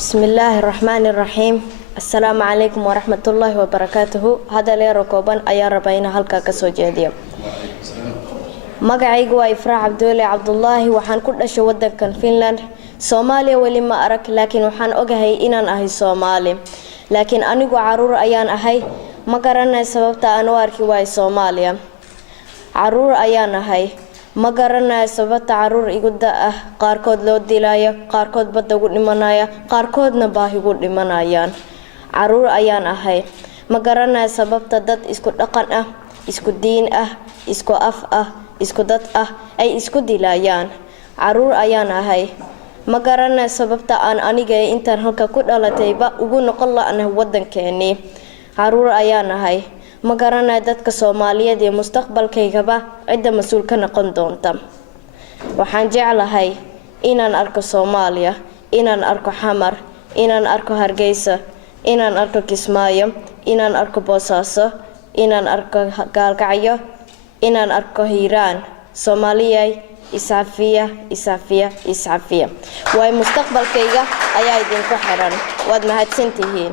بسم الله الرحمن الرحيم. السلام عليكم ورحمة الله وبركاته. هذا لي ركوبان أيا ربعين هلكا كسوجيديا. مقعيق وإفراح عبدولي عبد الله وحان كل شو ودن كان فنلند سوماليا ولي ما أرك لكن وحان أجهي إنان أهي سومالي لكن أنيقو عرور أيان أهي ما قررنا سببتا أنواركي واي سوماليا عرور أيان أهي ma garanayo sababta caruur igu da qaarkood loo dilaayo qaarkood badda ugu dhimanaya qaarkoodna baahi ugu dhimanayaan caruur ayaan ahay ma garanayo sababta dad isku dhaqan ah isku diin ah isku af ah isku dad ah ay isku dilayaan caruur ayaan ahay ma garanayo sababta aan aniga intaan halka ku dhalatayba ugu noqon laanahay wadankeeni caruur ayaan ahay ma garanayo dadka Soomaaliyeed ee mustaqbalkaygaba cida mas'uul ka noqon doonta waxaan jeclahay inaan arko Soomaaliya inaan arko Xamar inaan arko Hargeysa inaan arko Kismaayo inaan arko Boosaaso inaan arko Gaalkacyo inaan arko Hiiraan Soomaaliya isaafiya way mustaqbalkayga ayaa idinku xiran waad mahadsantihiin